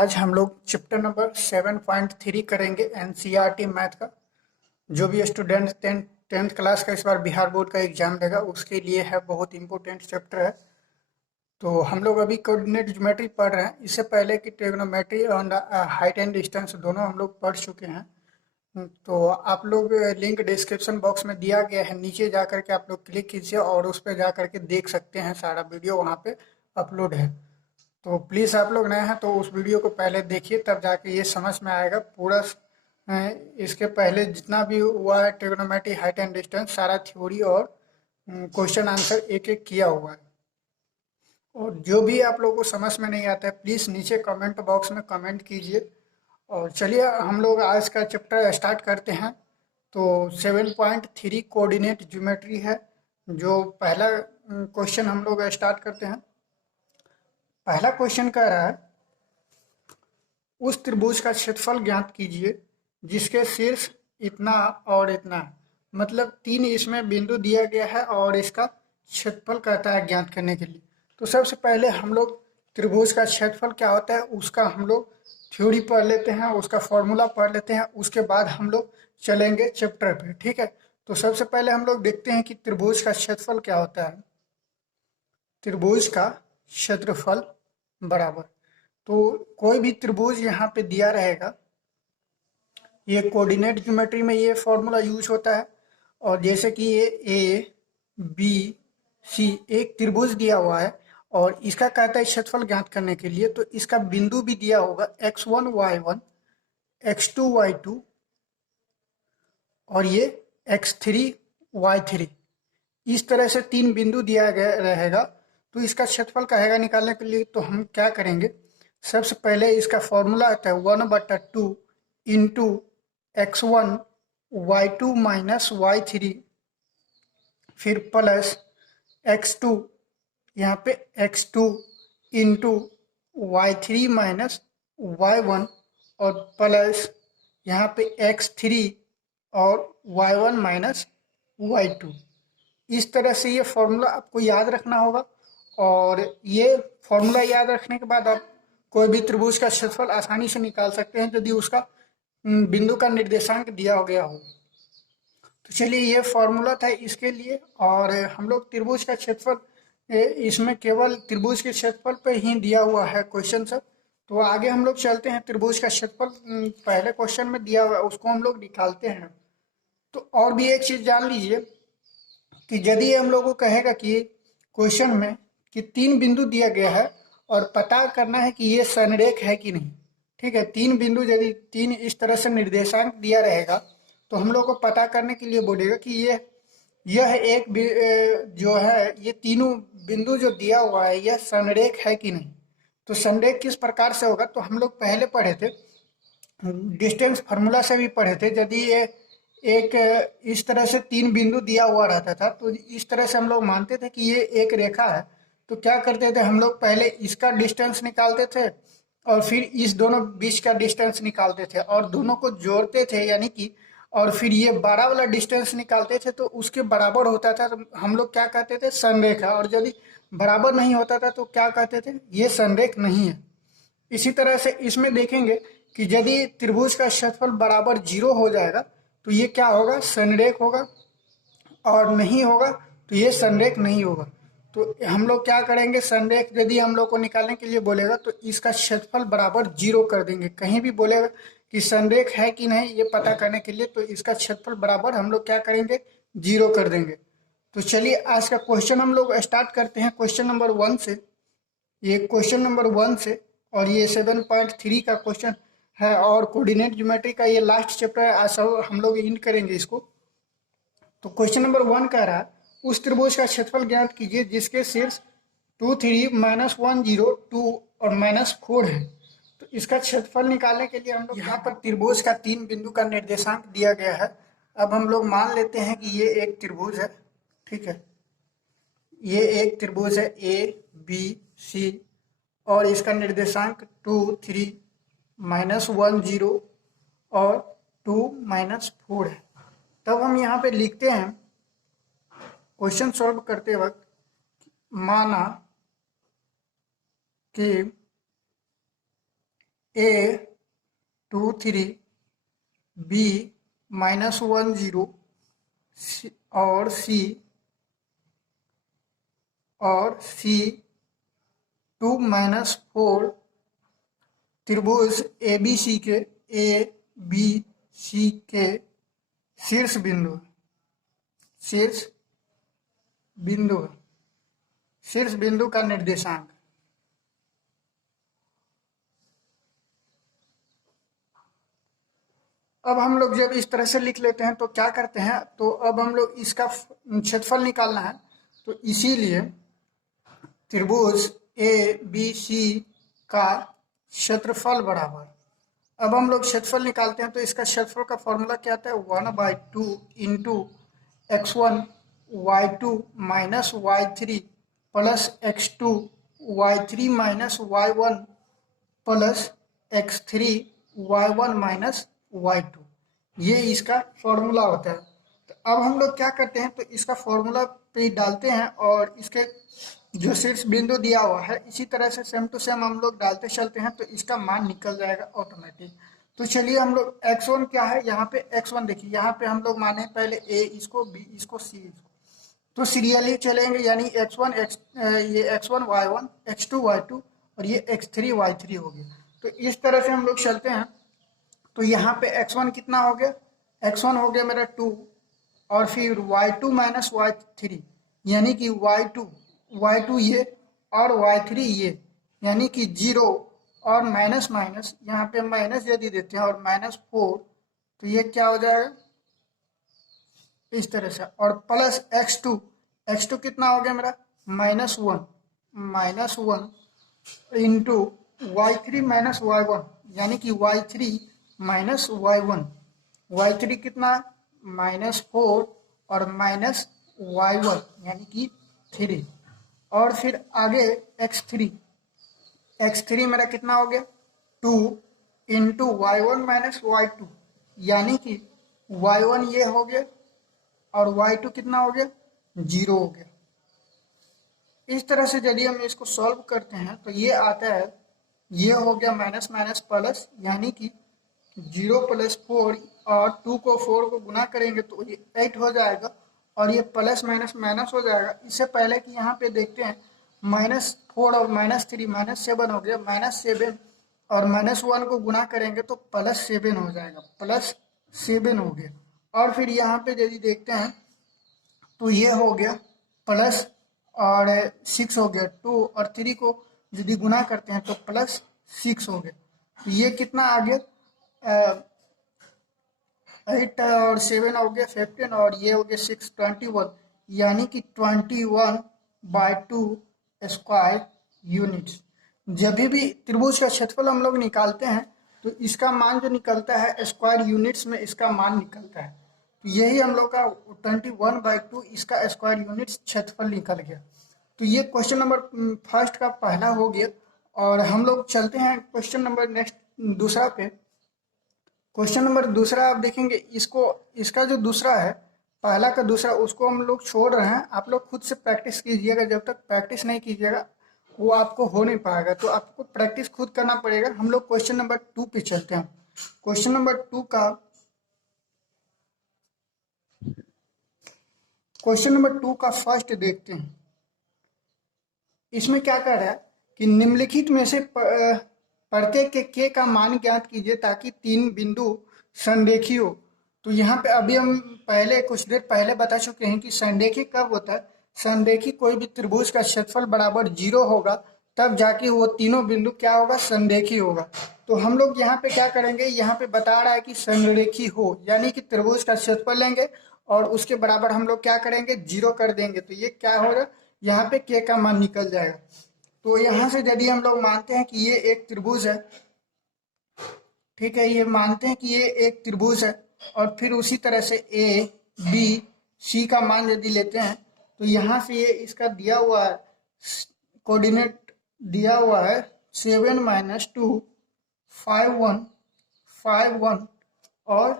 आज हम लोग चैप्टर नंबर 7.3 करेंगे एनसीईआरटी मैथ का। जो भी स्टूडेंट टेंथ क्लास का इस बार बिहार बोर्ड का एग्जाम देगा उसके लिए है, बहुत इंपॉर्टेंट चैप्टर है। तो हम लोग अभी कोऑर्डिनेट ज्योमेट्री पढ़ रहे हैं। इससे पहले कि ट्रिग्नोमेट्री और हाइट एंड डिस्टेंस दोनों हम लोग पढ़ चुके हैं। तो आप लोग लिंक डिस्क्रिप्शन बॉक्स में दिया गया है, नीचे जा करके आप लोग क्लिक कीजिए और उस पर जा करके देख सकते हैं। सारा वीडियो वहाँ पे अपलोड है। तो प्लीज़ आप लोग नए हैं तो उस वीडियो को पहले देखिए, तब जाके ये समझ में आएगा पूरा। इसके पहले जितना भी हुआ है ट्रिग्नोमेट्री हाइट एंड डिस्टेंस, सारा थ्योरी और क्वेश्चन आंसर एक एक किया हुआ है। और जो भी आप लोगों को समझ में नहीं आता है प्लीज़ नीचे कमेंट बॉक्स में कमेंट कीजिए। और चलिए हम लोग आज का चैप्टर स्टार्ट करते हैं। तो 7.3 कोऑर्डिनेट ज्योमेट्री है। जो पहला क्वेश्चन हम लोग स्टार्ट करते हैं। पहला क्वेश्चन कह रहा है, उस त्रिभुज का क्षेत्रफल ज्ञात कीजिए जिसके शीर्ष इतना और इतना है। मतलब 3 इसमें बिंदु दिया गया है और इसका क्षेत्रफल कहता है ज्ञात करने के लिए। तो सबसे पहले हम लोग त्रिभुज का क्षेत्रफल क्या होता है उसका हम लोग थ्योरी पढ़ लेते हैं, उसका फॉर्मूला पढ़ लेते हैं। उसके बाद हम लोग चलेंगे चैप्टर पे, ठीक है। तो सबसे पहले हम लोग देखते हैं कि त्रिभुज का क्षेत्रफल क्या होता है। त्रिभुज का क्षेत्रफल बराबर, तो कोई भी त्रिभुज यहाँ पे दिया रहेगा, ये कोऑर्डिनेट ज्योमेट्री में ये फॉर्मूला यूज होता है। और जैसे कि ये ए बी सी एक त्रिभुज दिया हुआ है और इसका कहता है क्षेत्रफल ज्ञात करने के लिए, तो इसका बिंदु भी दिया होगा x1 y1 x2 y2 और ये x3 y3। इस तरह से 3 बिंदु दिया गया रहेगा। तो इसका क्षेत्रफल कहेगा निकालने के लिए, तो हम क्या करेंगे, सबसे पहले इसका फॉर्मूला आता है 1/2 into x1 y2 minus y3, फिर प्लस x2, यहाँ पे x2 into y3 minus y1 और प्लस यहाँ पे x3 और y1 माइनस y2। इस तरह से ये फॉर्मूला आपको याद रखना होगा। और ये फॉर्मूला याद रखने के बाद आप कोई भी त्रिभुज का क्षेत्रफल आसानी से निकाल सकते हैं यदि उसका बिंदु का निर्देशांक दिया गया हो। तो चलिए ये फॉर्मूला था इसके लिए। और हम लोग त्रिभुज का क्षेत्रफल, इसमें केवल त्रिभुज के क्षेत्रफल पे ही दिया हुआ है क्वेश्चन सब। तो आगे हम लोग चलते हैं। त्रिभुज का क्षेत्रफल पहले क्वेश्चन में दिया हुआ है, उसको हम लोग निकालते हैं। तो और भी एक चीज जान लीजिए कि यदि हम लोग को कहेगा कि क्वेश्चन में कि 3 बिंदु दिया गया है और पता करना है कि ये संरेख है कि नहीं, ठीक है। 3 बिंदु यदि 3 इस तरह से निर्देशांक दिया रहेगा तो हम लोग को पता करने के लिए बोलेगा कि यह एक जो है ये तीनों बिंदु जो दिया हुआ है यह संरेख है कि नहीं। तो संरेख किस प्रकार से होगा, तो हम लोग पहले पढ़े थे, डिस्टेंस फार्मूला से भी पढ़े थे। यदि ये एक इस तरह से 3 बिंदु दिया हुआ रहता था तो इस तरह से हम लोग मानते थे कि ये एक रेखा है। तो क्या करते थे हम लोग, पहले इसका डिस्टेंस निकालते थे और फिर इस दोनों बीच का डिस्टेंस निकालते थे और दोनों को जोड़ते थे, यानी कि और फिर ये बड़ा वाला डिस्टेंस निकालते थे तो उसके बराबर होता था। तो हम लोग क्या कहते थे, संरेखा। और यदि बराबर नहीं होता था तो क्या कहते थे, ये संरेख नहीं है। इसी तरह से इसमें देखेंगे कि यदि त्रिभुज का क्षेत्रफल बराबर 0 हो जाएगा तो ये क्या होगा, संरेख होगा। और नहीं होगा तो ये संरेख नहीं होगा। तो हम लोग क्या करेंगे, संरेख यदि हम लोग को निकालने के लिए बोलेगा तो इसका क्षेत्रफल बराबर 0 कर देंगे। कहीं भी बोलेगा कि संरेख है कि नहीं ये पता करने के लिए, तो इसका क्षेत्रफल बराबर हम लोग क्या करेंगे, 0 कर देंगे। तो चलिए आज का क्वेश्चन हम लोग स्टार्ट करते हैं क्वेश्चन नंबर 1 से। ये क्वेश्चन नंबर 1 से, और ये 7.3 का क्वेश्चन है और कोऑर्डिनेट ज्योमेट्री का ये लास्ट चैप्टर है। आज हम लोग इंड करेंगे इसको। तो क्वेश्चन नंबर 1 कह रहा है, उस त्रिभुज का क्षेत्रफल ज्ञात कीजिए जिसके शीर्ष 2 3 -1 0 2 और -4 है। तो इसका क्षेत्रफल निकालने के लिए हम लोग यहाँ पर त्रिभुज का 3 बिंदु का निर्देशांक दिया गया है। अब हम लोग मान लेते हैं कि ये एक त्रिभुज है, ठीक है। ये एक त्रिभुज है ए बी सी और इसका निर्देशांक 2 3 -1 0 और 2 -4 है। तब हम यहाँ पे लिखते हैं क्वेश्चन सॉल्व करते वक्त, माना कि A23 B -10 और C 2 - 4 त्रिभुज ABC के ABC के शीर्ष बिंदु शीर्ष बिंदु का निर्देशांक। अब हम लोग जब इस तरह से लिख लेते हैं तो क्या करते हैं, तो अब हम लोग इसका क्षेत्रफल निकालना है, तो इसीलिए त्रिभुज ABC का क्षेत्रफल बराबर, अब हम लोग क्षेत्रफल निकालते हैं तो इसका क्षेत्रफल का फॉर्मूला क्या आता है, 1/2 into x1 y2 minus y3 plus x2 y3 minus y1 plus x3 y1 minus y2, ये इसका फॉर्मूला होता है। तो अब हम लोग क्या करते हैं, तो इसका फॉर्मूला पे डालते हैं और इसके जो शीर्ष बिंदु दिया हुआ है इसी तरह से सेम टू सेम हम लोग डालते चलते हैं, तो इसका मान निकल जाएगा ऑटोमेटिक। तो चलिए हम लोग x1 क्या है, यहाँ पे x1 देखिए, यहाँ पे हम लोग माने पहले a इसको, b इसको, c इसको, तो सीरियली चलेंगे, यानी ये x1 y1 x2 y2 और ये x3 y3 हो गया। तो इस तरह से हम लोग चलते हैं। तो यहाँ पे x1 कितना हो गया, x1 हो गया मेरा 2 और फिर y2 माइनस y3 यानी कि y2 ये और y3 ये, यानी कि 0 और माइनस माइनस, यहाँ पे माइनस यदि देते हैं और -4 तो ये क्या हो जाएगा इस तरह से, और प्लस x2 कितना हो गया मेरा -1 इंटू y3 माइनस y1 यानी कि y3 माइनस y1 कितना -4 और माइनस y1 यानी कि 3, और फिर आगे x3 मेरा कितना हो गया 2 इंटू y1 माइनस y2 यानी कि y1 ये हो गया और y2 कितना हो गया 0 हो गया। इस तरह से यदि हम इसको सॉल्व करते हैं तो ये आता है, ये हो गया माइनस माइनस प्लस, यानी कि 0 प्लस 4 और 2 को 4 को गुना करेंगे तो ये 8 हो जाएगा और ये प्लस माइनस माइनस हो जाएगा। इससे पहले कि यहाँ पे देखते हैं -4 और -3 -7 हो गया, -7 और -1 को गुना करेंगे तो +7 हो जाएगा, +7 हो गया। और फिर यहाँ पे यदि देखते हैं तो ये हो गया प्लस और 6 हो गया, 2 और 3 को यदि गुना करते हैं तो +6 हो गया। तो ये कितना आ गया 8 और 7 हो गया 15 और ये हो गया 6 21, यानी कि 21/2 स्क्वायर यूनिट्स। जब भी त्रिभुज का क्षेत्रफल हम लोग निकालते हैं तो इसका मान जो निकलता है स्क्वायर यूनिट्स में इसका मान निकलता है, तो यही हम लोग का 21/2 इसका स्क्वायर यूनिट्स क्षेत्रफल निकल गया। तो ये क्वेश्चन नंबर फर्स्ट का पहला हो गया, और हम लोग चलते हैं क्वेश्चन नंबर नेक्स्ट दूसरा पे। क्वेश्चन नंबर दूसरा आप देखेंगे, इसका जो दूसरा है, पहला का दूसरा, उसको हम लोग छोड़ रहे हैं। आप लोग खुद से प्रैक्टिस कीजिएगा, जब तक प्रैक्टिस नहीं कीजिएगा वो आपको हो नहीं पाएगा, तो आपको प्रैक्टिस खुद करना पड़ेगा। हम लोग क्वेश्चन नंबर 2 पे चलते हैं। क्वेश्चन नंबर 2 का फर्स्ट देखते हैं। इसमें क्या कह रहा है कि निम्नलिखित में से प्रत्येक के k का मान ज्ञात कीजिए ताकि 3 बिंदु संरेखी हो। तो यहाँ पे अभी हम कुछ देर पहले बता चुके हैं कि संरेखी कब होता है, संरेखी कोई भी त्रिभुज का क्षेत्रफल बराबर 0 होगा तब जाके वो तीनों बिंदु क्या होगा, संरेखी होगा। तो हम लोग यहाँ पे क्या करेंगे, यहाँ पे बता रहा है कि संरेखी हो, यानी कि त्रिभुज का क्षेत्रफल लेंगे और उसके बराबर हम लोग क्या करेंगे 0 कर देंगे, तो ये क्या होगा, यहाँ पे k का मान निकल जाएगा। तो यहाँ से यदि हम लोग मानते हैं कि ये एक त्रिभुज है, ठीक है, ये मानते हैं कि ये एक त्रिभुज है, और फिर उसी तरह से A B C का मान यदि लेते हैं तो यहाँ से ये इसका दिया हुआ है, कोऑर्डिनेट दिया हुआ है 7 - 2 5 1 5 1 और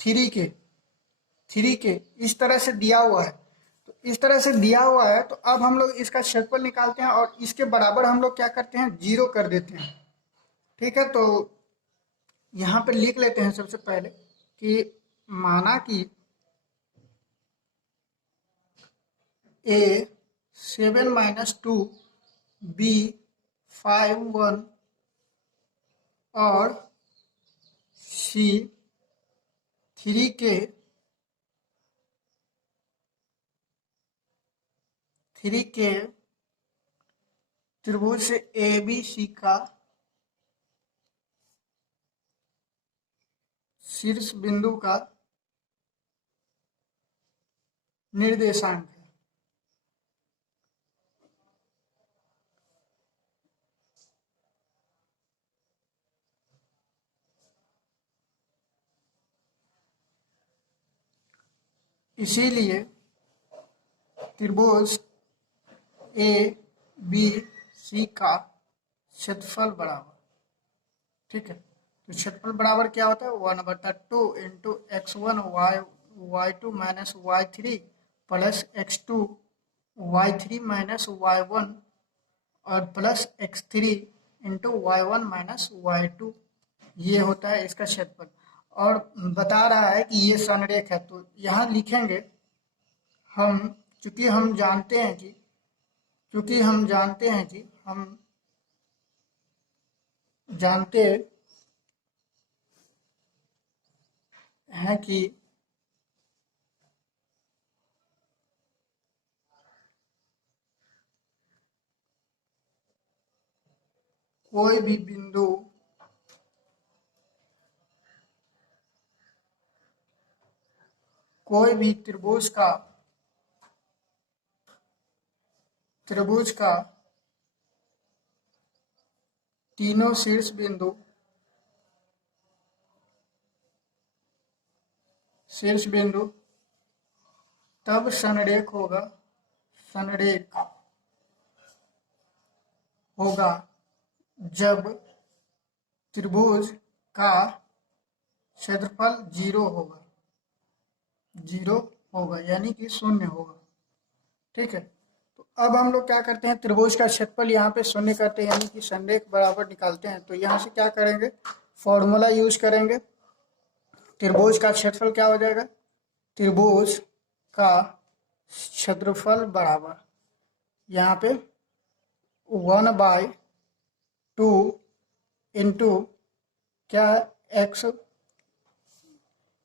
3 के इस तरह से दिया हुआ है। तो इस तरह से दिया हुआ है, तो अब हम लोग इसका क्षेत्रफल निकालते हैं और इसके बराबर हम लोग क्या करते हैं 0 कर देते हैं। ठीक है, तो यहाँ पे लिख लेते हैं सबसे पहले कि माना कि A 7 - 2, B 5 1 और C 3K त्रिभुज से ABC का शीर्ष बिंदु का निर्देशांक है। इसीलिए त्रिभुज ABC का क्षेत्रफल बराबर, ठीक है, तो क्षेत्रफल बराबर क्या होता है 1/2 into x1 y2 minus y3 plus x2 y3 minus y1 और plus x3 into y1 minus y2, ये होता है इसका क्षेत्रफल। और बता रहा है कि ये संरेख है, तो यहाँ लिखेंगे हम, चूंकि हम जानते हैं कि हम जानते हैं कि कोई भी बिंदु कोई भी त्रिभुज का तीनों शीर्ष बिंदु तब संरेख होगा जब त्रिभुज का क्षेत्रफल 0 होगा, यानी कि 0 होगा। ठीक है, तो अब हम लोग क्या करते हैं, त्रिभुज का क्षेत्रफल यहाँ पे 0 करते हैं, यानी कि संरेख बराबर निकालते हैं। तो यहाँ से क्या करेंगे, फॉर्मूला यूज करेंगे। त्रिभुज का क्षेत्रफल क्या हो जाएगा, त्रिभुज का क्षेत्रफल बराबर यहाँ पे 1/2 इंटू क्या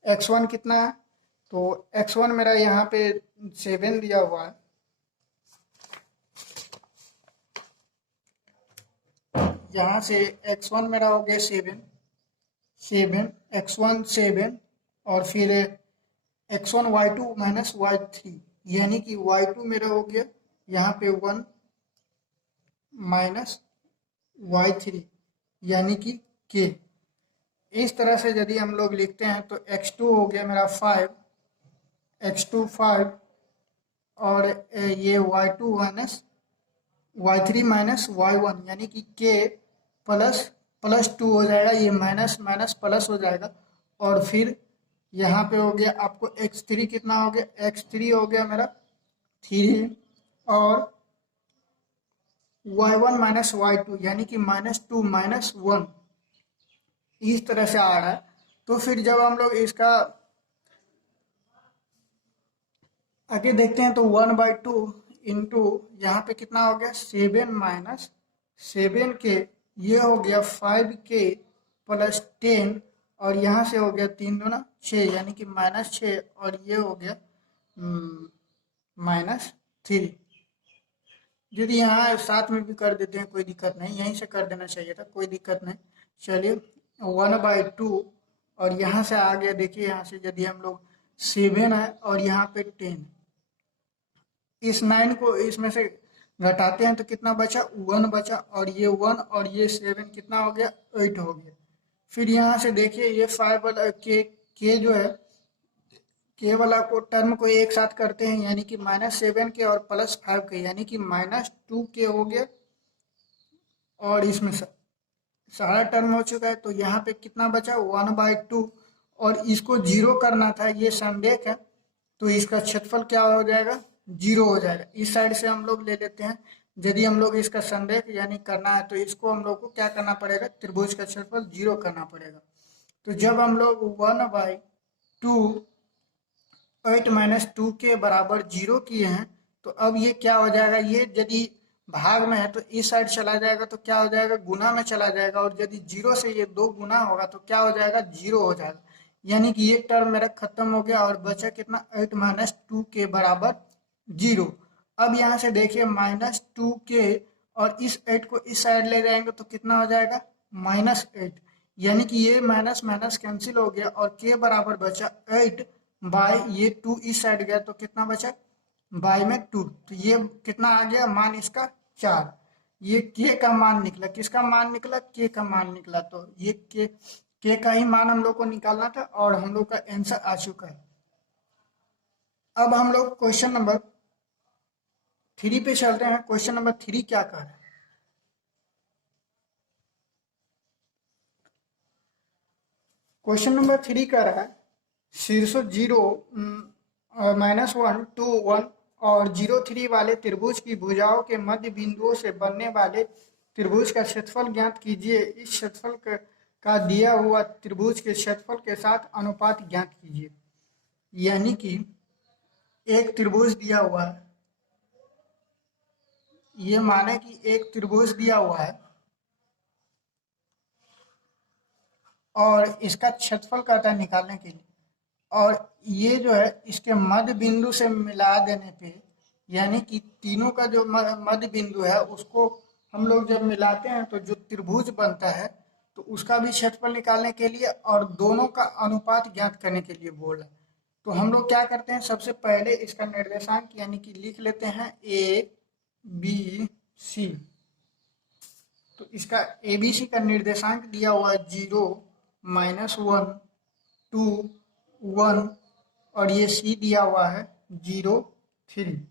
x1 कितना है, तो x1 मेरा यहाँ पे 7 दिया हुआ है, यहाँ से x1 मेरा हो गया 7 x1 7 और फिर x1 y2 माइनस y3, यानी कि y2 मेरा हो गया यहाँ पे 1 माइनस y3 यानी कि k। इस तरह से यदि हम लोग लिखते हैं तो x2 हो गया मेरा 5 और ये y2 minus y3 minus y1 यानी कि k प्लस 2 हो जाएगा, ये माइनस माइनस प्लस हो जाएगा। और फिर यहाँ पे हो गया आपको x3 कितना हो गया, x3 हो गया मेरा 3 और y1 माइनस y2 यानी कि -2 -1, इस तरह से आ रहा है। तो फिर जब हम लोग इसका आगे देखते हैं तो 1/2 इंटू यहाँ पे कितना हो गया 7 माइनस 7k, ये हो गया 5k प्लस 10 और यहाँ से हो गया 3 दूना 6 यानी कि -6 और ये हो गया -3। यदि यहाँ साथ में भी कर देते हैं कोई दिक्कत नहीं, यहीं से कर देना चाहिए था, कोई दिक्कत नहीं। चलिए 1/2 और यहाँ से आ गया, देखिए यहाँ से यदि हम लोग 7 है और यहाँ पे 10, इस 9 को इसमें से घटाते हैं तो कितना बचा 1 बचा, और ये 1 और ये 7 कितना हो गया 8 हो गया। फिर यहाँ से देखिए ये 5 वाला के जो है के वाला को टर्म को एक साथ करते हैं, यानी कि -7k और +5k यानी कि -2k हो गया, और इसमें सारा टर्म हो चुका है। तो यहाँ पे कितना बचा 1/2 और इसको 0 करना था, ये संरेख है तो इसका क्षेत्रफल क्या हो जाएगा 0 हो जाएगा। इस साइड से हम लोग ले लेते हैं यदि हम लोग इसका संरेख यानी करना है तो इसको हम लोग को क्या करना पड़ेगा, त्रिभुज का क्षेत्रफल 0 करना पड़ेगा। तो जब हम लोग 1/2 8-2 के बराबर 0 किए हैं तो अब ये क्या हो जाएगा, ये यदि भाग में है तो इस साइड चला जाएगा तो क्या हो जाएगा, गुना में चला जाएगा, और यदि 0 से ये 2 गुना होगा तो क्या हो जाएगा, 0 हो जाएगा। यानी कि ये टर्म मेरा खत्म हो गया और बचा कितना, 8-2 के बराबर 0। अब यहाँ से देखिए -2 के और इस 8 को इस साइड ले जाएंगे तो कितना हो जाएगा, -8। यानी कि ये माइनस माइनस कैंसिल हो गया और के बराबर बचा 8 बाय ये 2 इस साइड गया तो कितना बचा, बाय में 2। तो ये कितना आ गया, मान इसका 4। ये के का मान निकला, किसका मान निकला, के का मान निकला। तो ये के का ही मान हम लोग को निकालना था और हम लोग का आंसर आ चुका है। अब हम लोग क्वेश्चन नंबर 3 पे चलते हैं। क्वेश्चन नंबर 3 क्या कह रहा है, क्वेश्चन नंबर 3 कह रहा है शीर्षों 0 -1 2 1 और 0 3 वाले त्रिभुज की भुजाओं के मध्य बिंदुओं से बनने वाले त्रिभुज का क्षेत्रफल ज्ञात कीजिए। इस क्षेत्रफल का दिया हुआ त्रिभुज के क्षेत्रफल के साथ अनुपात ज्ञात कीजिए। यानी कि एक त्रिभुज दिया हुआ है, ये माने कि एक त्रिभुज दिया हुआ है और इसका क्षेत्रफल कहता है निकालने के लिए, और ये जो है इसके मध्य बिंदु से मिला देने पे, यानी कि तीनों का जो मध्य बिंदु है उसको हम लोग जब मिलाते हैं तो जो त्रिभुज बनता है तो उसका भी क्षेत्रफल निकालने के लिए और दोनों का अनुपात ज्ञात करने के लिए बोला। तो हम लोग क्या करते हैं, सबसे पहले इसका निर्देशांक यानी कि लिख लेते हैं ABC। तो इसका ABC का निर्देशांक दिया हुआ है 0 -1 2 1 और ये C दिया हुआ है 0 3।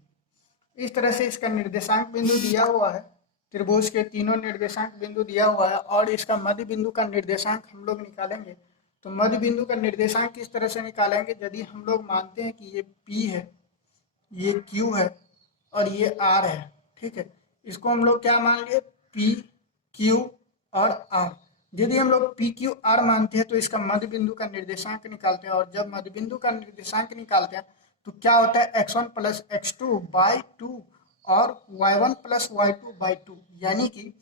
इस तरह से इसका निर्देशांक बिंदु दिया हुआ है, त्रिभुज के तीनों निर्देशांक बिंदु दिया हुआ है और इसका मध्य बिंदु का निर्देशांक हम लोग निकालेंगे। तो मध्य बिंदु का निर्देशांक किस तरह से निकालेंगे, यदि हम लोग मानते हैं कि ये P है, ये Q है और ये R है, ठीक है, इसको हम लोग क्या मान लिए, P Q और R। यदि हम लोग पी क्यू आर मानते हैं तो इसका मध्य बिंदु का निर्देशांक निकालते हैं, और जब मध्य बिंदु का निर्देशांक निकालते हैं तो क्या होता है, x1 + x2 बाई 2 और y1 + y2 बाई 2। यानी कि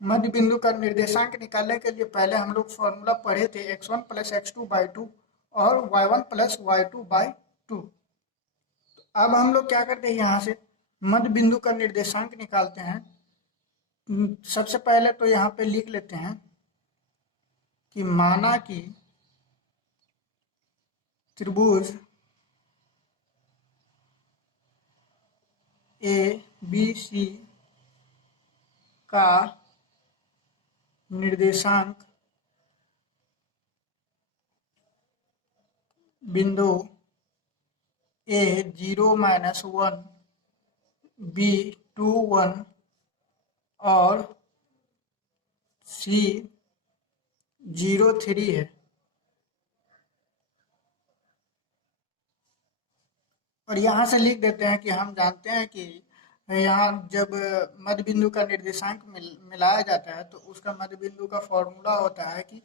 मध्य बिंदु का निर्देशांक निकालने के लिए पहले हम लोग फॉर्मूला पढ़े थे x1 + x2 बाई 2 और y1 + y2 बाई 2। अब हम लोग क्या करते हैं, यहाँ से मध्य बिंदु का निर्देशांक निकालते हैं। सबसे पहले तो यहाँ पे लिख लेते हैं कि माना कि त्रिभुज ABC का निर्देशांक बिंदु A 0 -1 B 2 1 और C 0 3 है। और यहाँ से लिख देते हैं कि हम जानते हैं कि यहाँ जब मध्य बिंदु का निर्देशांक मिलाया जाता है तो उसका मध्य बिंदु का फॉर्मूला होता है कि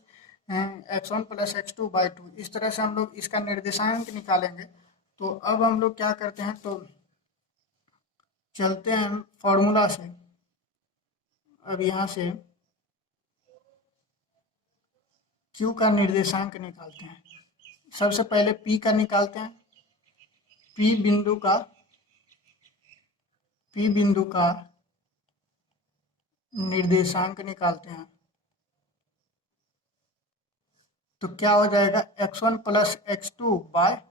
x1 + x2 बाई 2। इस तरह से हम लोग इसका निर्देशांक निकालेंगे। तो अब हम लोग क्या करते हैं, तो चलते हैं फॉर्मूला से। अब यहाँ से Q का निर्देशांक निकालते हैं। सबसे पहले P का निकालते हैं, P बिंदु का निर्देशांक निकालते हैं तो क्या हो जाएगा, x1 + x2 बाय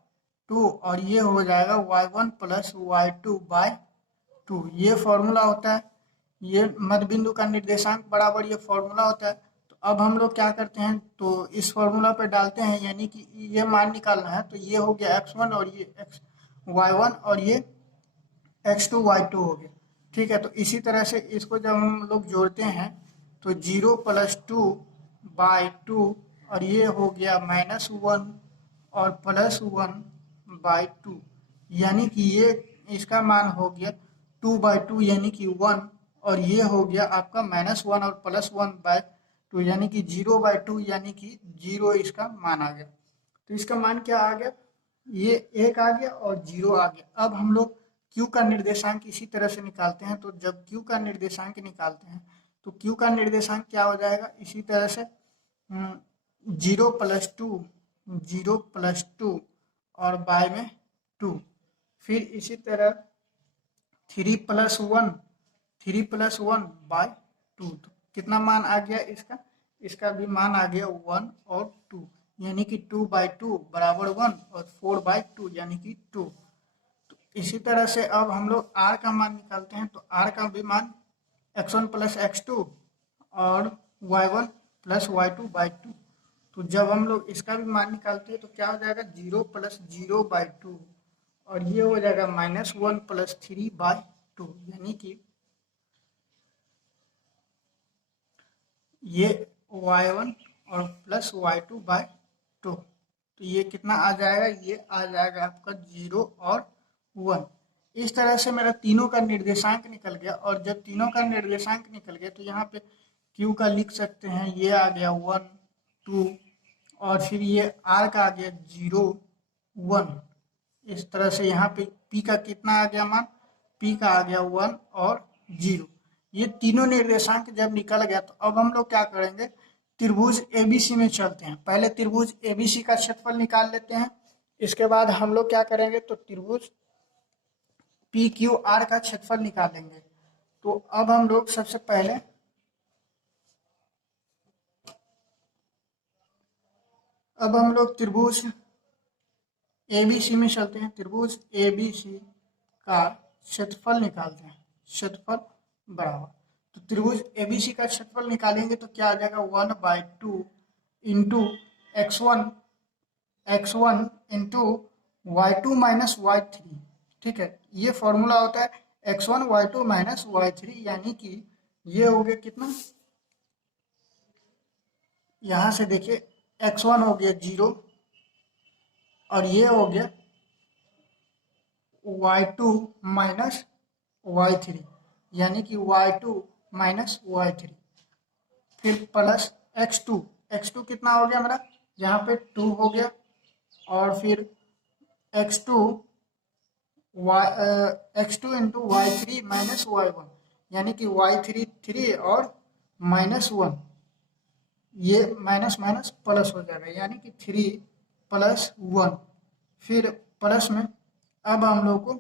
2 और ये हो जाएगा y1 + y2 बाय 2। ये फॉर्मूला होता है, ये मध्य बिंदु का निर्देशांक बराबर ये फॉर्मूला होता है। तो अब हम लोग क्या करते हैं, तो इस फॉर्मूला पे डालते हैं, यानी कि ये मान निकालना है। तो ये हो गया x1 और ये y1 और ये x2 y2 हो गया, ठीक है। तो इसी तरह से इसको जब हम लोग जोड़ते हैं तो 0 + 2 बाई 2 और ये हो गया -1 और +1 बाई 2, यानी कि ये इसका मान हो गया 2/2 यानी कि 1 और ये हो गया आपका -1 और +1/2 यानी कि 0/2 यानी कि 0 इसका मान आ गया। तो इसका मान क्या आ गया, ये 1 आ गया और 0 आ गया। अब हम लोग q का निर्देशांक इसी तरह से निकालते हैं। तो जब q का निर्देशांक निकालते हैं तो q का निर्देशांक क्या हो जाएगा, इसी तरह से 0+2 और बाय में 2, फिर इसी तरह 3+1/2। तो कितना मान आ गया इसका, इसका भी मान आ गया 1 और 2 यानी कि 2/2 बराबर 1 और 4/2 यानी कि 2। तो इसी तरह से अब हम लोग r का मान निकालते हैं। तो r का भी मान x1 + x2 और y1 + y2/2। तो जब हम लोग इसका भी मान निकालते हैं तो क्या हो जाएगा, 0 + 0/2 और ये हो जाएगा -1 + 3/2 यानी कि ये y1 और प्लस y2/2। तो ये कितना आ जाएगा, ये आ जाएगा आपका 0 और 1। इस तरह से मेरा तीनों का निर्देशांक निकल गया। और जब तीनों का निर्देशांक निकल गया तो यहाँ पे q का लिख सकते हैं, ये आ गया 1 2 और फिर ये r का आ गया 0 1। इस तरह से यहाँ पे p का कितना आ गया मान, p का आ गया 1 और 0। ये तीनों निर्देशांक जब निकल गया तो अब हम लोग क्या करेंगे, त्रिभुज एबीसी में चलते हैं। पहले त्रिभुज एबीसी का क्षेत्रफल निकाल लेते हैं, इसके बाद हम लोग क्या करेंगे, तो त्रिभुज पी क्यू आर का क्षेत्रफल निकालेंगे। तो अब हम लोग सबसे पहले त्रिभुज एबीसी में चलते हैं। त्रिभुज एबीसी का क्षेत्रफल निकालते हैं, क्षेत्रफल बराबर। तो त्रिभुज एबीसी का क्षेत्रफल निकालेंगे तो क्या आ जाएगा, 1/2 into x1 into y2 - y3। ठीक है, ये फॉर्मूला होता है x1 y2 - y3 यानी कि ये हो गया कितना, यहाँ से देखिए x1 हो गया 0 और ये हो गया y2 - y3 यानी कि y2 - y3, फिर प्लस x2 कितना हो गया मेरा, यहाँ पे 2 हो गया और फिर x2 इंटू y3 - y1 यानी कि y3 3 और -1, ये माइनस माइनस प्लस हो जाएगा यानी कि 3 + 1। फिर प्लस में अब हम लोग को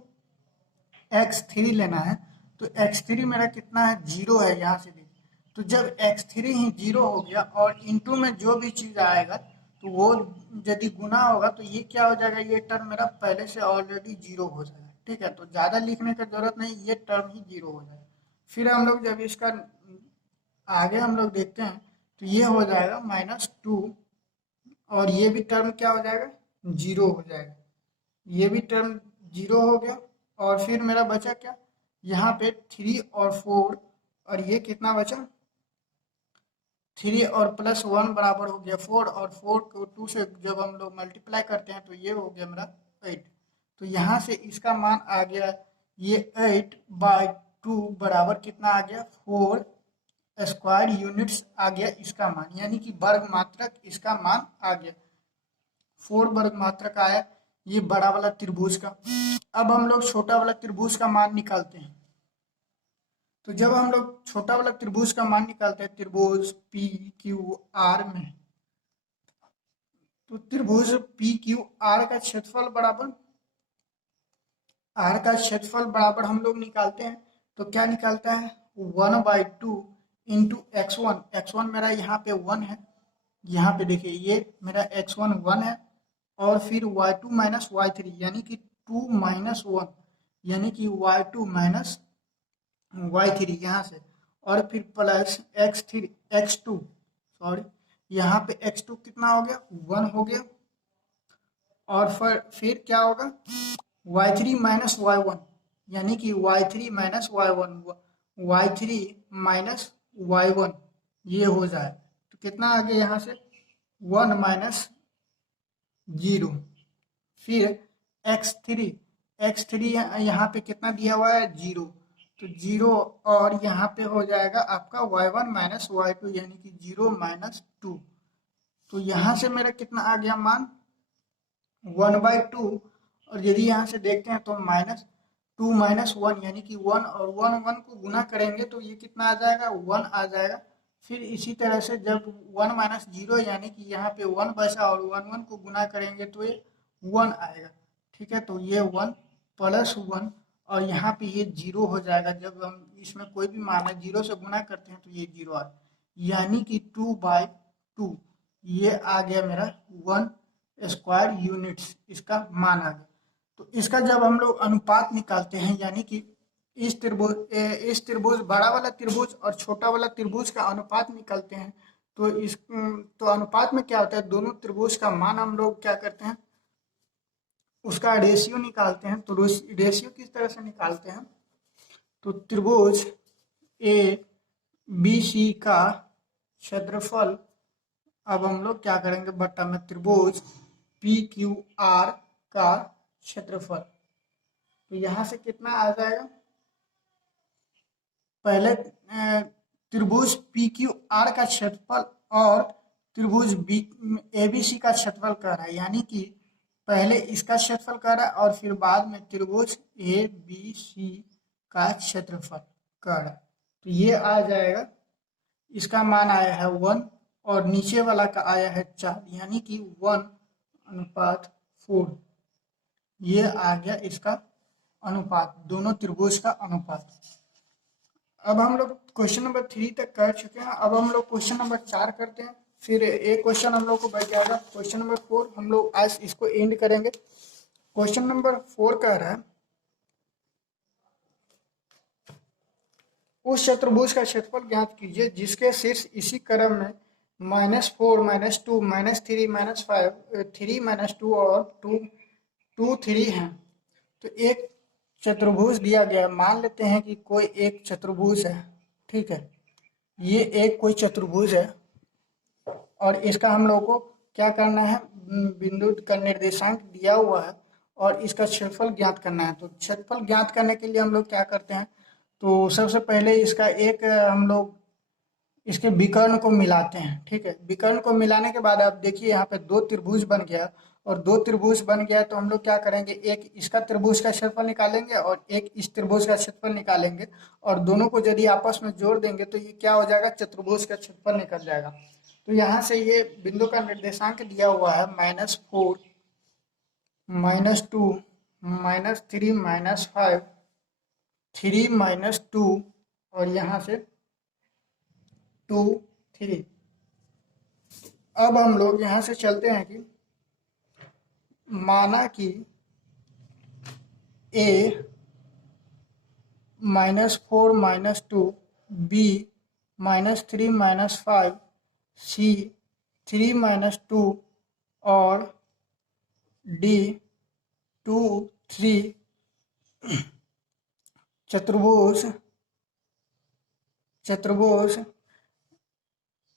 x3 लेना है। तो x3 मेरा कितना है, 0 है, यहाँ से भी। तो जब x3 ही 0 हो गया और इंटू में जो भी चीज़ आएगा तो वो यदि गुना होगा तो ये क्या हो जाएगा, ये टर्म मेरा पहले से ऑलरेडी 0 हो जाएगा। ठीक है, तो ज़्यादा लिखने की जरूरत नहीं, ये टर्म ही 0 हो जाएगा। फिर हम लोग जब इसका आगे हम लोग देखते हैं तो ये हो जाएगा -2 और ये भी टर्म क्या हो जाएगा, 0 हो जाएगा। ये भी टर्म 0 हो गया और फिर मेरा बचा क्या, यहाँ पे 3 और 4 और ये कितना बचा, 3 और +1 बराबर हो गया 4 और 4 को 2 से जब हम लोग मल्टीप्लाई करते हैं तो ये हो गया मेरा 8। तो यहाँ से इसका मान आ गया, ये 8/2 बराबर कितना आ गया, 4 स्क्वायर यूनिट्स आ गया इसका मान, यानी कि वर्ग मात्रक इसका मान आ गया, 4 वर्ग मात्रक आया ये बड़ा वाला त्रिभुज का। अब हम लोग छोटा वाला त्रिभुज का मान निकालते हैं। तो जब हम लोग छोटा वाला त्रिभुज का मान निकालते हैं त्रिभुज पी क्यू आर में, तो त्रिभुज पी क्यू आर का क्षेत्रफल बराबर हम लोग निकालते हैं। तो क्या निकालता है, 1/2 इंटू x1 मेरा यहाँ पे 1 है, यहाँ पे देखिए ये मेरा x1 1 है और फिर y2 - y3 यानी कि 2 - 1 यानी कि y2 - y3 यहाँ से, और फिर प्लस x2 सॉरी, यहाँ पे x2 कितना हो गया, 1 हो गया और फिर क्या होगा, y3 - y1 यानी कि y3 - y1 y3 - y1 ये हो जाए तो कितना आ गया, यहाँ से 1 - 0। फिर x3 यहाँ पे कितना दिया हुआ है, 0। तो 0 और यहाँ पे हो जाएगा आपका y1 माइनस y2 यानी कि 0 माइनस 2। तो यहाँ से मेरा कितना आ गया मान 1/2। और यदि यहाँ से देखते हैं तो -2 माइनस 1 यानी कि 1 और 1 को गुना करेंगे तो ये कितना आ जाएगा 1 आ जाएगा। फिर इसी तरह से जब 1 माइनस 0 यानी कि यहाँ पे 1 बचा और 1 को गुना करेंगे तो ये 1 आएगा। ठीक है, तो ये 1 प्लस 1 और यहाँ पे ये 0 हो जाएगा। जब हम इसमें कोई भी मान है 0 से गुना करते हैं तो ये 0 आ यानी कि 2/2 ये आ गया मेरा 1 स्क्वायर यूनिट्स इसका मान आ गया। तो इसका जब हम लोग अनुपात निकालते हैं यानी कि इस त्रिभुज बड़ा वाला त्रिभुज और छोटा वाला त्रिभुज का अनुपात निकालते हैं तो तो अनुपात में क्या होता है, दोनों त्रिभुज का मान हम लोग क्या करते हैं उसका रेशियो निकालते हैं। तो रेशियो किस तरह से निकालते हैं, तो त्रिभुज ए बी सी का क्षेत्रफल अब हम लोग क्या करेंगे बट्टा में त्रिभुज पी क्यू आर का क्षेत्रफल। तो यहाँ से कितना आ जाएगा, पहले त्रिभुज पी क्यू आर का क्षेत्रफल और त्रिभुज एबीसी का क्षेत्रफल कर रहा है यानी कि पहले इसका क्षेत्रफल कर रहा है और फिर बाद में त्रिभुज ए बी सी का क्षेत्रफल कर रहा है। तो ये आ जाएगा, इसका मान आया है 1 और नीचे वाला का आया है 4 यानी कि 1:4। ये आ गया इसका अनुपात, दोनों त्रिभुज का अनुपात। अब हम लोग क्वेश्चन नंबर 3 तक कर चुके हैं। अब हम लोग क्वेश्चन नंबर 4 करते हैं, फिर एक क्वेश्चन हम लोग को बच जाएगा। क्वेश्चन नंबर 4 हम लोग आज इसको एंड करेंगे। क्वेश्चन नंबर 4 कह रहा है उस चतुर्भुज का क्षेत्रफल ज्ञात कीजिए जिसके शीर्ष इसी क्रम में -4 -2 -3 -5 3 -2 और 2 3 हैं। तो एक चतुर्भुज दिया गया, मान लेते हैं कि कोई एक चतुर्भुज है। ठीक है, ये एक कोई चतुर्भुज है और इसका हम लोग को क्या करना है, बिंदु का निर्देशांक दिया हुआ है और इसका क्षेत्रफल ज्ञात करना है। तो क्षेत्रफल ज्ञात करने के लिए हम लोग क्या करते हैं, तो सबसे पहले इसका एक हम लोग इसके विकर्ण को मिलाते हैं। ठीक है, विकर्ण को मिलाने के बाद आप देखिए यहाँ पे 2 त्रिभुज बन गया और 2 त्रिभुज बन गया तो हम लोग क्या करेंगे, एक इसका त्रिभुज का क्षेत्रफल निकालेंगे और एक इस त्रिभुज का क्षेत्रफल निकालेंगे और दोनों को यदि आपस में जोड़ देंगे तो ये क्या हो जाएगा, चतुर्भुज का क्षेत्रफल निकल जाएगा। तो यहाँ से ये बिंदु का निर्देशांक दिया हुआ है -4 -2 -3 -5 3 -2 और यहाँ से 2 3। अब हम लोग यहाँ से चलते हैं कि माना कि A -4 -2 B -3 -5 C 3 -2 और D 2 3 चतुर्भुज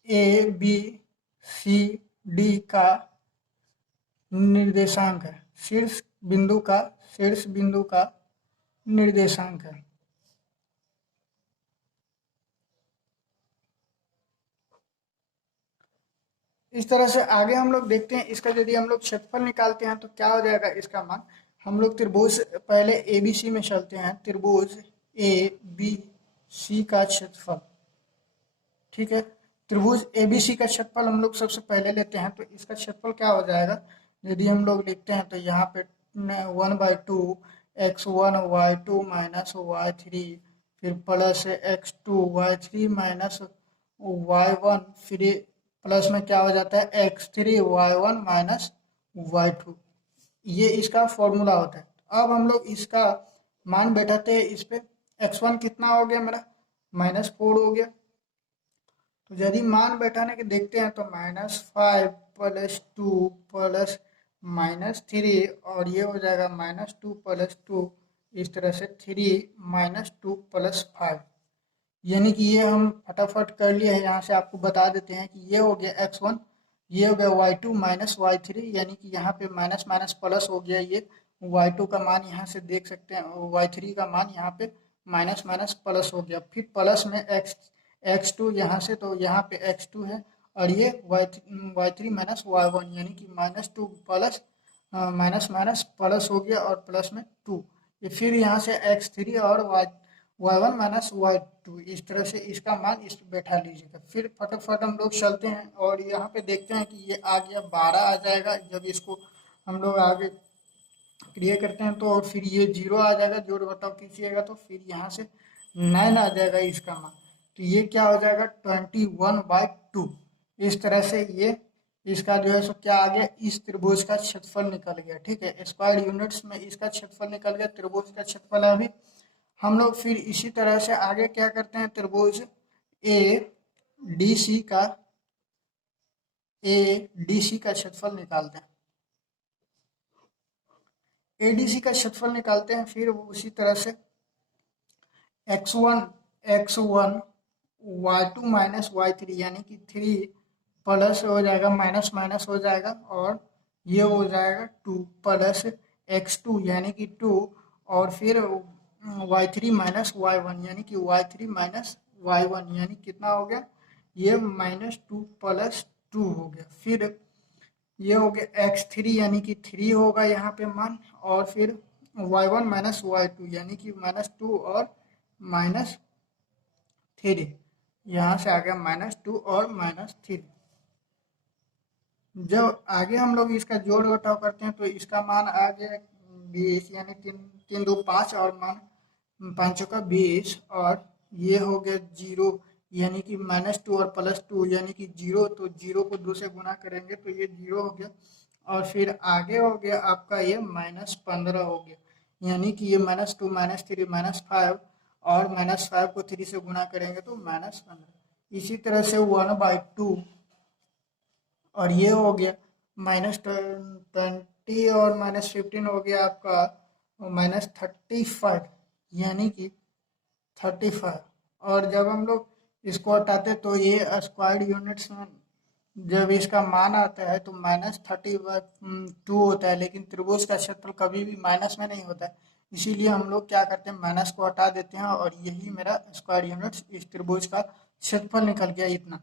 ए बी सी डी का निर्देशांक है, शीर्ष बिंदु का निर्देशांक है। इस तरह से आगे हम लोग देखते हैं इसका यदि हम लोग क्षेत्रफल निकालते हैं तो क्या हो जाएगा इसका मान। हम लोग त्रिभुज पहले एबीसी में चलते हैं, त्रिभुज ए बी सी का क्षेत्रफल। ठीक है, त्रिभुज एबीसी का क्षेत्रफल हम लोग सबसे पहले लेते हैं तो इसका क्षेत्रफल क्या हो जाएगा, यदि हम लोग लिखते हैं तो यहाँ पे 1/2 x1 y2 माइनस y3 फिर plus x2 y3 minus y1 फिर प्लस में क्या हो जाता है x3 y1 माइनस y2। ये इसका फॉर्मूला होता है। अब हम लोग इसका मान बैठाते हैं इस पे, x1 कितना हो गया मेरा -4 हो गया। तो यदि मान बैठाने के देखते हैं तो -5 + 2 + -3 और ये हो जाएगा -2 + 2, इस तरह से 3 -2 + 5। यानी कि ये हम फटाफट कर लिए हैं, यहाँ से आपको बता देते हैं कि ये हो गया x1, ये हो गया y2 माइनस y3 यानी कि यहाँ पे माइनस माइनस प्लस हो गया। ये y2 का मान यहाँ से देख सकते हैं, y3 का मान यहाँ पे माइनस माइनस प्लस हो गया, फिर प्लस में x2 यहाँ से, तो यहाँ पे x2 है, और ये y3 माइनस y1 यानी कि -2 प्लस माइनस माइनस प्लस हो गया और प्लस में 2, ये फिर यहाँ से x3 और y1 माइनस y2, इस तरह से इसका मान इस बैठा लीजिएगा। फिर फटाफट हम लोग चलते हैं और यहाँ पे देखते हैं कि ये आ गया 12 आ जाएगा। जब इसको हम लोग आगे क्रिया करते हैं तो, और फिर ये 0 आ जाएगा, जोड़ घटाव कीजिएगा तो फिर यहाँ से 9 आ जाएगा इसका मान। तो ये क्या हो जाएगा 21/2। इस तरह से ये इसका जो है सो क्या आ गया, इस त्रिभुज का क्षेत्रफल निकल गया। ठीक है, स्क्वायर यूनिट्स में इसका क्षेत्रफल निकल गया, त्रिभुज का क्षेत्रफल है। अभी हम लोग फिर इसी तरह से आगे क्या करते हैं, त्रिभुज ADC का क्षेत्रफल निकालते हैं। ADC का क्षेत्रफल निकालते हैं, फिर उसी तरह से x1 y2 माइनस y3 यानी कि 3 प्लस हो जाएगा, माइनस माइनस हो जाएगा, और ये हो जाएगा 2 प्लस x2 यानी कि 2, और फिर y3 माइनस y1 यानी कि y3 माइनस y1 यानी कितना हो गया, ये -2 प्लस 2 हो गया। फिर ये हो गया x3 यानी कि 3 होगा यहाँ पे मान, और फिर y1 माइनस y2 यानी कि -2 और -3, यहाँ से आ गया -2 और -3। जब आगे हम लोग इसका जोड़ घटाव करते हैं तो इसका मान आ गया 20 यानी 3 2 5 और मान 5 का 20, और ये हो गया 0 यानी कि -2 और +2 यानी कि 0, तो 0 को 2 से गुना करेंगे तो ये 0 हो गया, और फिर आगे हो गया आपका ये -15 हो गया, यानी कि ये -2 -3 -5, और -5 को 3 से गुना करेंगे तो -15। इसी तरह से 1/2, और ये हो गया -20 और -15 हो गया आपका -35 यानी कि 35, और जब हम लोग इसको हटाते तो ये स्क्वायर यूनिट्स में जब इसका मान आता है तो -32 होता है, लेकिन त्रिभुज का क्षेत्रफल कभी भी माइनस में नहीं होता है, इसीलिए हम लोग क्या करते हैं, माइनस को हटा देते हैं, और यही मेरा स्क्वायर यूनिट्स इस त्रिभुज का क्षेत्रफल निकल गया इतना।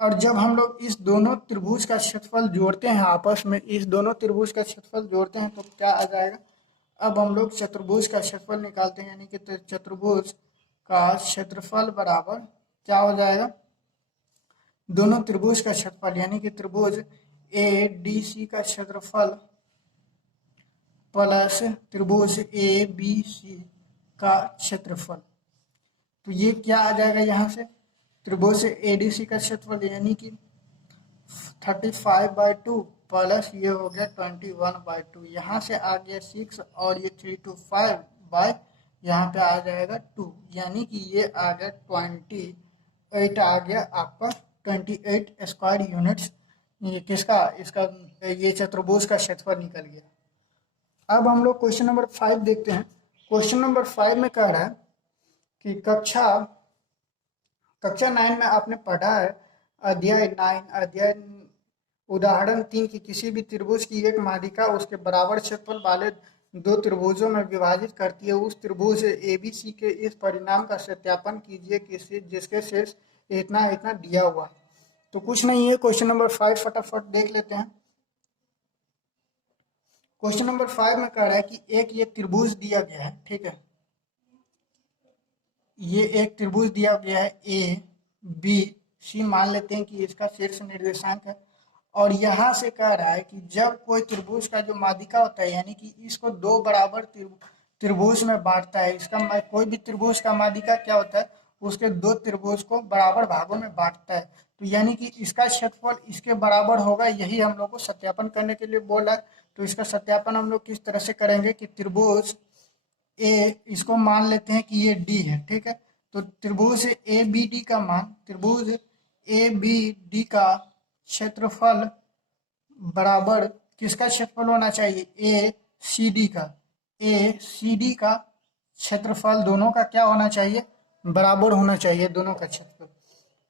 और जब हम लोग इस दोनों त्रिभुज का क्षेत्रफल जोड़ते हैं आपस में, इस दोनों त्रिभुज का क्षेत्रफल जोड़ते हैं तो क्या आ जाएगा, अब हम लोग चतुर्भुज का क्षेत्रफल निकालते हैं, यानी कि चतुर्भुज का क्षेत्रफल बराबर क्या हो जाएगा, दोनों त्रिभुज का क्षेत्रफल यानी कि त्रिभुज ADC का क्षेत्रफल प्लस त्रिभुज ABC का क्षेत्रफल। तो ये क्या आ जाएगा, यहाँ से त्रिभुज ADC का क्षेत्रफल यानी कि 35/2 प्लस ये हो गया 21/2, यहाँ से आ गया 6, और ये 3 to 5 बाय यहाँ पे आ जाएगा 2, यानी कि ये आ गया 28 आ गया आपका 28 स्क्वायर यूनिट्स। ये किसका, इसका ये चतुर्भुज का क्षेत्रफल निकल गया। अब हम लोग क्वेश्चन नंबर 5 देखते हैं। क्वेश्चन नंबर 5 में कह रहा है कि कक्षा 9 में आपने पढ़ा है, अध्याय उदाहरण 3 की किसी भी त्रिभुज की एक माध्यिका उसके बराबर क्षेत्रफल वाले दो त्रिभुजों में विभाजित करती है, उस त्रिभुज ABC के इस परिणाम का सत्यापन कीजिए कि जिसके शेष इतना इतना दिया हुआ है। तो कुछ नहीं है, क्वेश्चन नंबर 5 फटाफट देख लेते हैं। क्वेश्चन नंबर 5 में कह रहा है कि एक ये त्रिभुज दिया गया है, ठीक है, ये एक त्रिभुज दिया गया है ABC, मान लेते हैं कि इसका शीर्ष निर्देशांक है, और यहाँ से कह रहा है कि जब कोई त्रिभुज का जो माध्यिका होता है, यानी कि इसको दो बराबर त्रिभुज में बांटता है, इसका कोई भी त्रिभुज का माध्यिका क्या होता है, उसके दो त्रिभुज को बराबर भागों में बांटता है, तो यानी कि इसका क्षेत्रफल इसके बराबर होगा, यही हम लोग को सत्यापन करने के लिए बोला है। तो इसका सत्यापन हम लोग किस तरह से करेंगे कि त्रिभुज इसको मान लेते हैं कि ये D है, ठीक है, तो त्रिभुज ABD का मान, त्रिभुज ABD का क्षेत्रफल बराबर किसका क्षेत्रफल होना चाहिए, ACD का क्षेत्रफल दोनों का क्या होना चाहिए, बराबर होना चाहिए दोनों का क्षेत्रफल।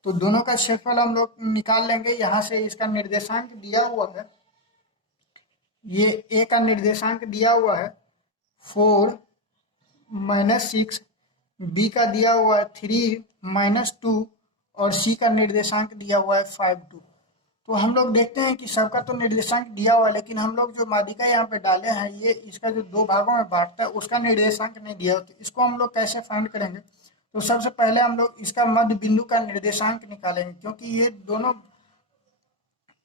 तो दोनों का क्षेत्रफल हम लोग निकाल लेंगे। यहाँ से इसका निर्देशांक दिया हुआ है, ये A का निर्देशांक दिया हुआ है 4 - 6, बी का दिया हुआ है 3 - 2 और सी का निर्देशांक दिया हुआ है 5 2। तो हम लोग देखते हैं कि सबका तो निर्देशांक दिया हुआ है, लेकिन हम लोग जो माध्यिका यहाँ पे डाले हैं ये इसका जो 2 भागों में बांटता है उसका निर्देशांक नहीं दिया होता। इसको हम लोग कैसे फाइंड करेंगे? तो सबसे पहले हम लोग इसका मध्य बिंदु का निर्देशांक निकालेंगे, क्योंकि ये दोनों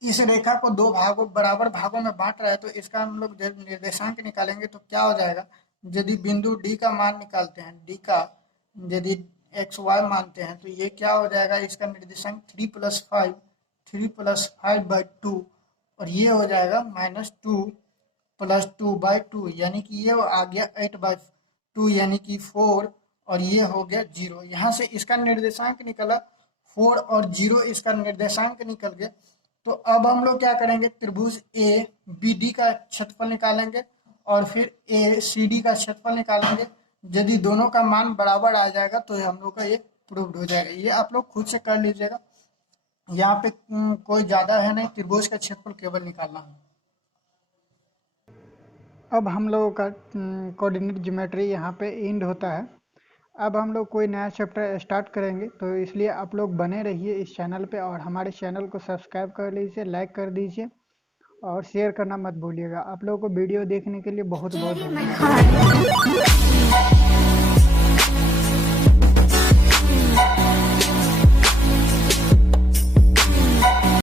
इस रेखा को 2 भागों बराबर भागों में बांट रहा है। तो इसका हम लोग जब निर्देशांक निकालेंगे तो क्या हो जाएगा? यदि बिंदु डी का मान निकालते हैं, डी का यदि XY मानते हैं तो ये क्या हो जाएगा? इसका निर्देशांक 3 + 5 और ये हो जाएगा -2 + 2/2, यानी कि ये आ गया 8/2 यानी कि 4 और ये हो गया 0। यहाँ से इसका निर्देशांक निकला 4 और 0 इसका निर्देशांक निकल गया। तो अब हम लोग क्या करेंगे? त्रिभुज ए बी डी का क्षेत्रफल निकालेंगे और फिर ए सी डी का क्षेत्रफल निकालेंगे। यदि दोनों का मान बराबर आ जाएगा तो हम लोग का ये प्रूव्ड हो जाएगा। ये आप लोग खुद से कर लीजिएगा, यहाँ पे कोई ज्यादा है नहीं, त्रिभुज का क्षेत्रफल केवल निकालना है। अब हम लोगों का कोऑर्डिनेट ज्योमेट्री यहाँ पे एंड होता है। अब हम लोग कोई नया चैप्टर स्टार्ट करेंगे, तो इसलिए आप लोग बने रहिए इस चैनल पे और हमारे चैनल को सब्सक्राइब कर लीजिए, लाइक कर दीजिए और शेयर करना मत भूलिएगा। आप लोगों को वीडियो देखने के लिए बहुत बहुत धन्यवाद।